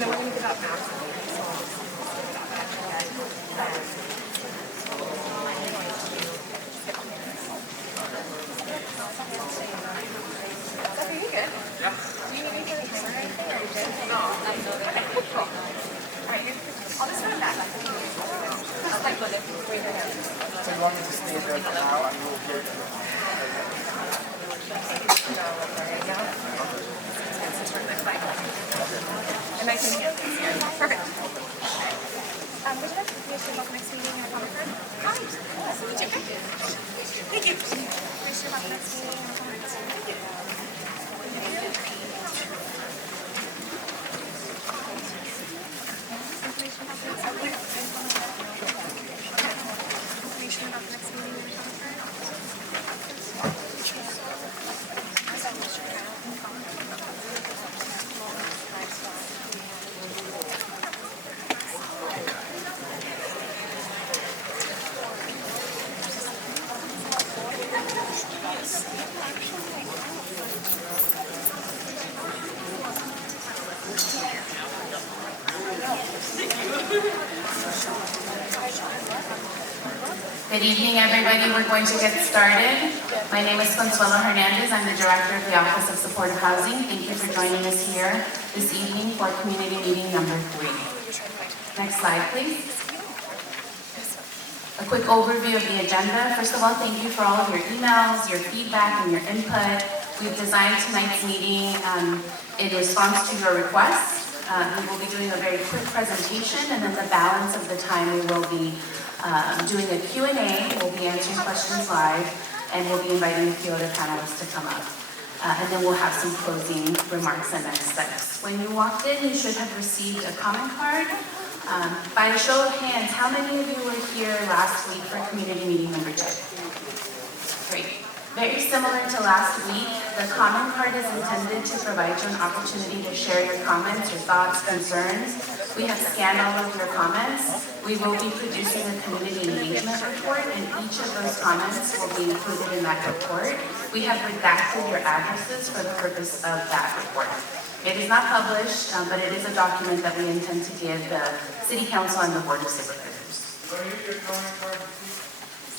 then we're going to give out maps. Okay, you good? Yeah. Do you need me for the camera or anything, or are you good? No. Okay, cool. All right, I'll just run it back. I'll like look at wait there. So you want me to stay there for now and we'll get And I can get this here. Perfect. Would you like to show up next meeting in a comment card? Hi. Nice to meet you. Thank you. Please show up next meeting in a comment card. Thank you. Information about the next meeting. Information about the next meeting in a comment card. Good evening, everybody. We're going to get started. My name is Consuelo Hernandez. I'm the Director of the Office of Supportive Housing. Thank you for joining us here this evening for community meeting number 3. Next slide, please. A quick overview of the agenda. First of all, thank you for all of your emails, your feedback, and your input. We've designed tonight's meeting in response to your requests. We will be doing a very quick presentation, and then the balance of the time we will be doing a Q&A. We'll be answering questions live, and we'll be inviting a few other panelists to come up. And then we'll have some closing remarks and next steps. When you walked in, you should have received a comment card. By a show of hands, how many of you were here last week for community meeting number 2? Great. Very similar to last week, the comment card is intended to provide you an opportunity to share your comments, your thoughts, concerns. We have scanned all of your comments. We will be producing a community engagement report, and each of those comments will be included in that report. We have redacted your addresses for the purpose of that report. It is not published, but it is a document that we intend to give the City Council and the Board of Supervisors.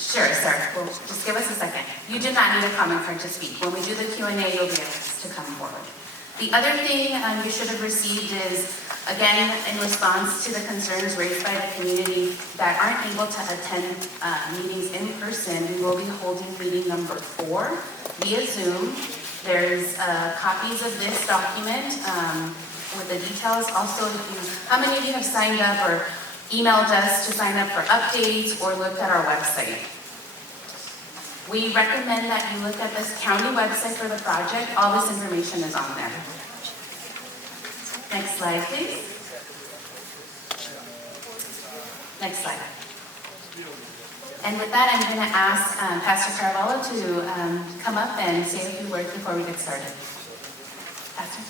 Sure, sir. Well, just give us a second. You do not need a comment card to speak. When we do the Q&A, you'll be asked to come forward. The other thing you should have received is, again, in response to the concerns raised by the community that aren't able to attend meetings in person, we will be holding meeting number 4 via Zoom. There's copies of this document with the details. Also, how many of you have signed up or emailed us to sign up for updates or looked at our website? We recommend that you look at this county website for the project. All this information is on there. Next slide, please. Next slide. And with that, I'm going to ask Pastor Caravallo to come up and say a few words before we get started. Pastor?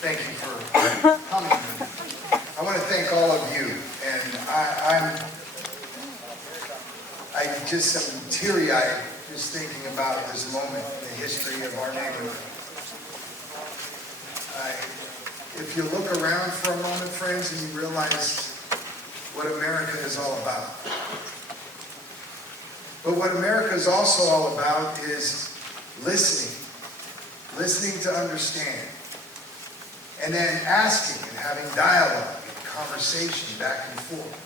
Thank you for coming. I want to thank all of you, and I just am teary-eyed just thinking about this moment in the history of our neighborhood. If you look around for a moment, friends, and you realize what America is all about. But what America is also all about is listening to understand. And then asking and having dialogue and conversation back and forth.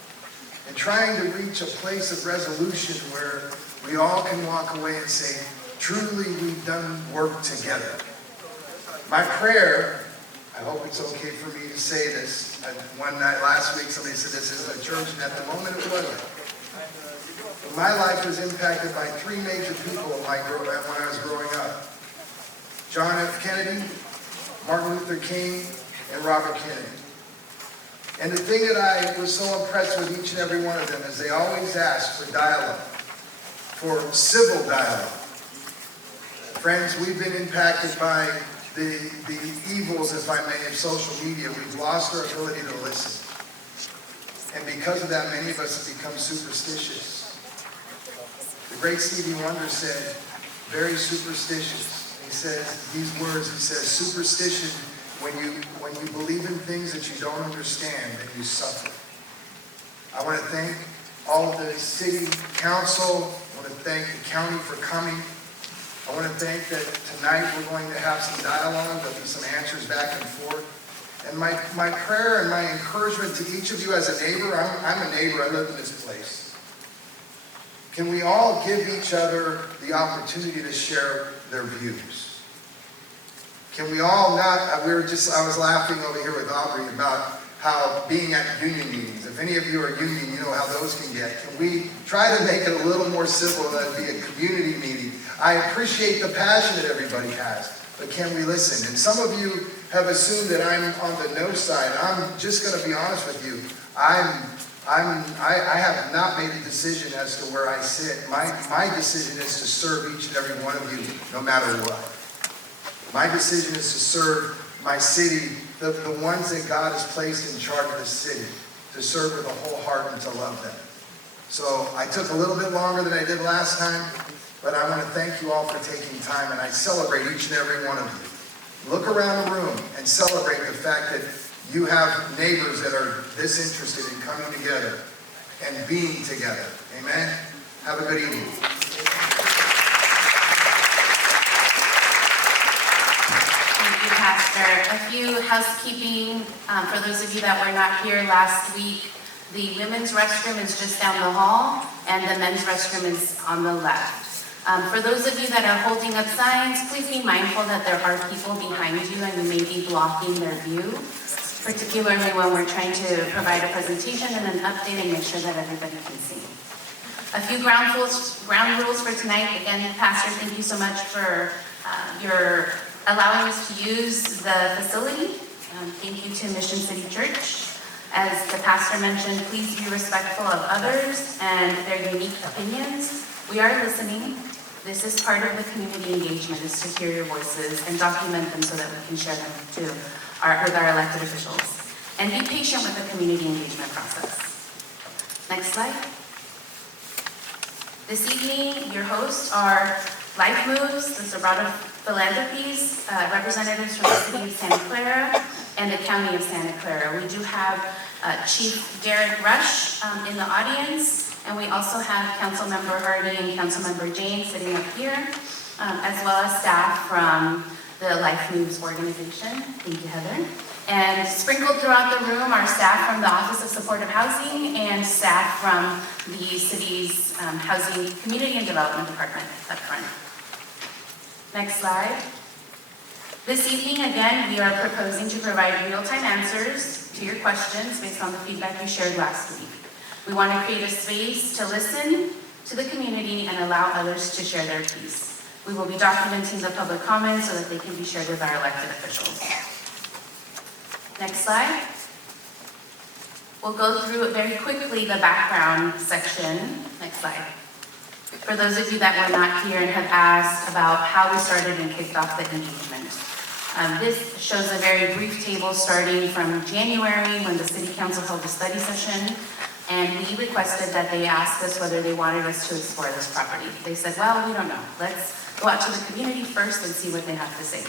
And trying to reach a place of resolution where we all can walk away and say, truly we've done work together. My prayer, I hope it's okay for me to say this. One night last week somebody said this isn't a church, and at the moment it wasn't. But my life was impacted by 3 major people when I was growing up. John F. Kennedy, Martin Luther King, and Robert Kennedy. And the thing that I was so impressed with each and every one of them is they always asked for dialogue, for civil dialogue. Friends, we've been impacted by the evils, if I may, of social media. We've lost our ability to listen. And because of that, many of us have become superstitious. The great Stevie Wonder said, very superstitious. He says these words, he says, superstition, when you believe in things that you don't understand, then you suffer. I want to thank all of the city council. I want to thank the county for coming. I want to thank that tonight we're going to have some dialogue, there'll be some answers back and forth. And my prayer and my encouragement to each of you as a neighbor, I'm a neighbor, I live in this place. Can we all give each other the opportunity to share their views? Can we all not, I was laughing over here with Aubrey about how being at union meetings, if any of you are union, you know how those can get. Can we try to make it a little more civil than be a community meeting? I appreciate the passion that everybody has, but can we listen? And some of you have assumed that I'm on the no side. I'm just going to be honest with you. I have not made a decision as to where I sit. My decision is to serve each and every one of you, no matter what. My decision is to serve my city, the ones that God has placed in charge of the city, to serve with a whole heart and to love them. So I took a little bit longer than I did last time, but I want to thank you all for taking time, and I celebrate each and every one of you. Look around the room and celebrate the fact that you have neighbors that are this interested in coming together and being together. Amen? Have a good evening. Pastor. A few housekeeping for those of you that were not here last week. The women's restroom is just down the hall, and the men's restroom is on the left. For those of you that are holding up signs, please be mindful that there are people behind you and you may be blocking their view, particularly when we're trying to provide a presentation and an update and make sure that everybody can see. A few ground rules for tonight. Again, Pastor, thank you so much for your allowing us to use the facility. Thank you to Mission City Church. As the pastor mentioned, please be respectful of others and their unique opinions. We are listening. This is part of the community engagement, is to hear your voices and document them so that we can share them with our elected officials. And be patient with the community engagement process. Next slide. This evening, your hosts are Life Moves, the Sobrado Philanthropies, representatives from the City of Santa Clara and the County of Santa Clara. We do have Chief Derek Rush in the audience, and we also have Councilmember Hardy and Councilmember Jane sitting up here, as well as staff from the Life Moves organization. Thank you, Heather. And sprinkled throughout the room are staff from the Office of Supportive Housing and staff from the city's Housing, Community and Development Department up front. Next slide. This evening, again, we are proposing to provide real-time answers to your questions based on the feedback you shared last week. We want to create a space to listen to the community and allow others to share their piece. We will be documenting the public comments so that they can be shared with our elected officials. Next slide. We'll go through very quickly the background section. Next slide. For those of you that were not here and have asked about how we started and kicked off the engagement. This shows a very brief table starting from January when the City Council held a study session, and we requested that they ask us whether they wanted us to explore this property. They said, well, we don't know. Let's go out to the community first and see what they have to say.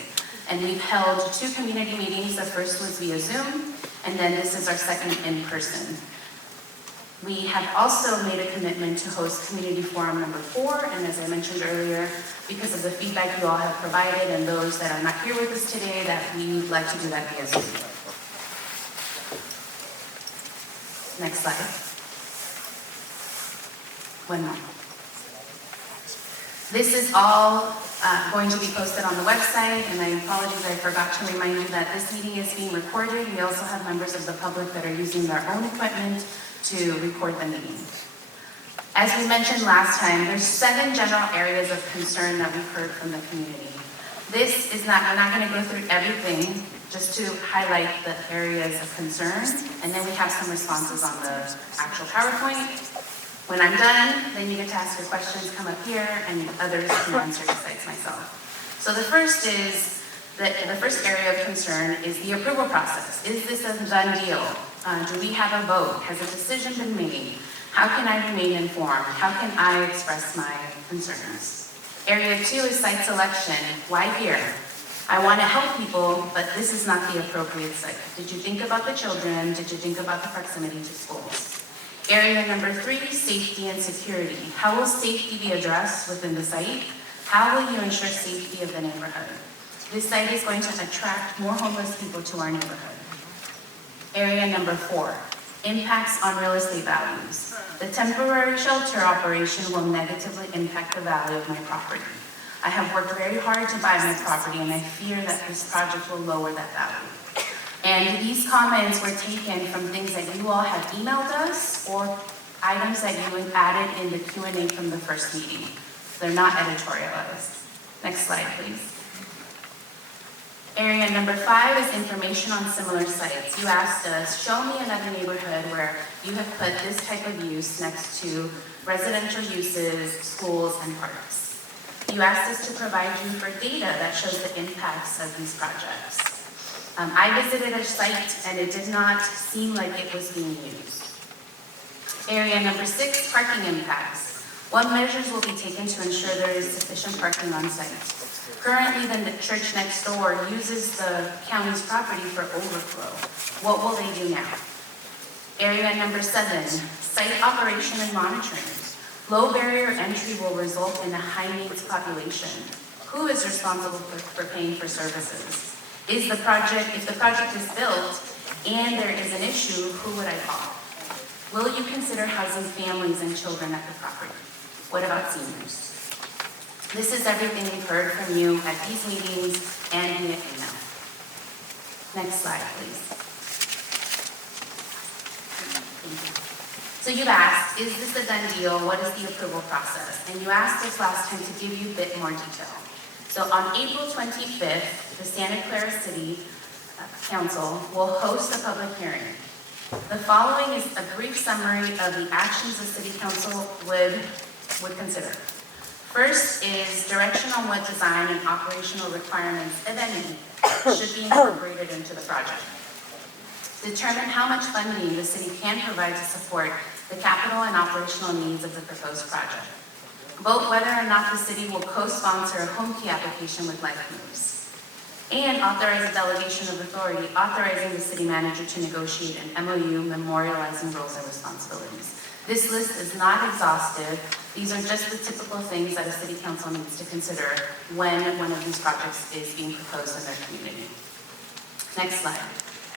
And we've held 2 community meetings. The first was via Zoom, and then this is our second in person. We have also made a commitment to host Community Forum number 4, and as I mentioned earlier, because of the feedback you all have provided and those that are not here with us today, that we'd like to do that via Zoom. Next slide. One more. This is all going to be posted on the website, and I apologize, I forgot to remind you that this meeting is being recorded. We also have members of the public that are using their own equipment to record the meeting. As we mentioned last time, there's 7 general areas of concern that we've heard from the community. This is not, I'm not going to go through everything, just to highlight the areas of concern, and then we have some responses on the actual PowerPoint. When I'm done, then you get to ask your questions, come up here, and others can answer besides myself. So the first area of concern is the approval process. Is this a done deal? Do we have a vote? Has a decision been made? How can I remain informed? How can I express my concerns? Area 2 is site selection. Why here? I want to help people, but this is not the appropriate site. Did you think about the children? Did you think about the proximity to schools? Area number 3, safety and security. How will safety be addressed within the site? How will you ensure safety of the neighborhood? This site is going to attract more homeless people to our neighborhood. Area number 4, impacts on real estate values. The temporary shelter operation will negatively impact the value of my property. I have worked very hard to buy my property, and I fear that this project will lower that value. And these comments were taken from things that you all have emailed us or items that you added in the Q&A from the first meeting. They're not editorialized. Next slide, please. Area number 5 is information on similar sites. You asked us, show me another neighborhood where you have put this type of use next to residential uses, schools, and parks. You asked us to provide you for data that shows the impacts of these projects. I visited a site and it did not seem like it was being used. Area number 6, parking impacts. What measures will be taken to ensure there is sufficient parking on site? Currently, the church next door uses the county's property for overflow. What will they do now? Area number 7, site operation and monitoring. Low barrier entry will result in a high needs population. Who is responsible for paying for services? If the project is built and there is an issue, who would I call? Will you consider housing families and children at the property? What about seniors? This is everything we've heard from you at these meetings and via email. Next slide, please. Thank you. So you've asked, is this a done deal? What is the approval process? And you asked us last time to give you a bit more detail. So on April 25th, the Santa Clara City Council will host a public hearing. The following is a brief summary of the actions the City Council would consider. First is direction on what design and operational requirements, if any, should be incorporated into the project. Determine how much funding the city can provide to support the capital and operational needs of the proposed project. Vote whether or not the city will co-sponsor a home key application with Life Moves. And authorize a delegation of authority, authorizing the city manager to negotiate an MOU memorializing roles and responsibilities. This list is not exhaustive. These are just the typical things that a city council needs to consider when one of these projects is being proposed in their community. Next slide.